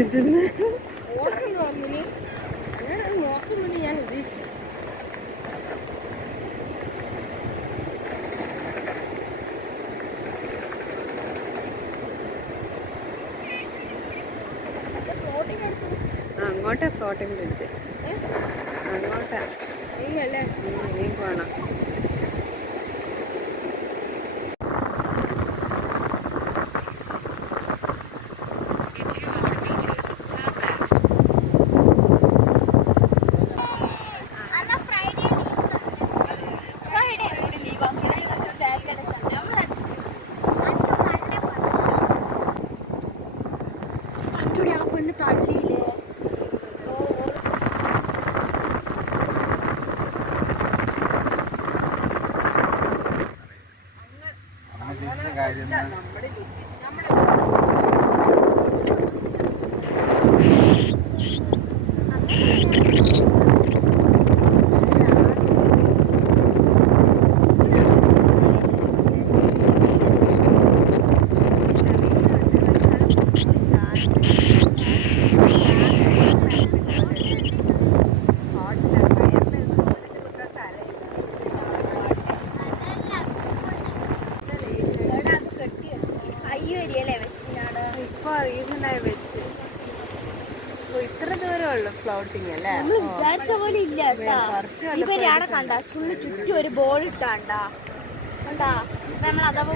ഇതിന്ന് ഓർമ്മ തോന്നിന് മോശം വേണ്ടി ഞാൻ ഉദ്ദേശിച്ചു. അങ്ങോട്ടാ ഫ്ലോട്ടിംഗ് ബ്രിഡ്ജ്. അങ്ങോട്ടാ നീ പോണം. തള്ളിയില്ലേ ഇത്ര ദൂരമേ ഉള്ളൂ ഫ്ലോട്ടിങ് അല്ലേ? വിചാരിച്ച പോലെ ഇല്ല കേട്ടാ. ഇവരാണ് കണ്ട ഫുള്ള് ചുറ്റും ഒരു ബോൾ ഇട്ടാണ്ടാ കണ്ടാ. നമ്മൾ അഥവാ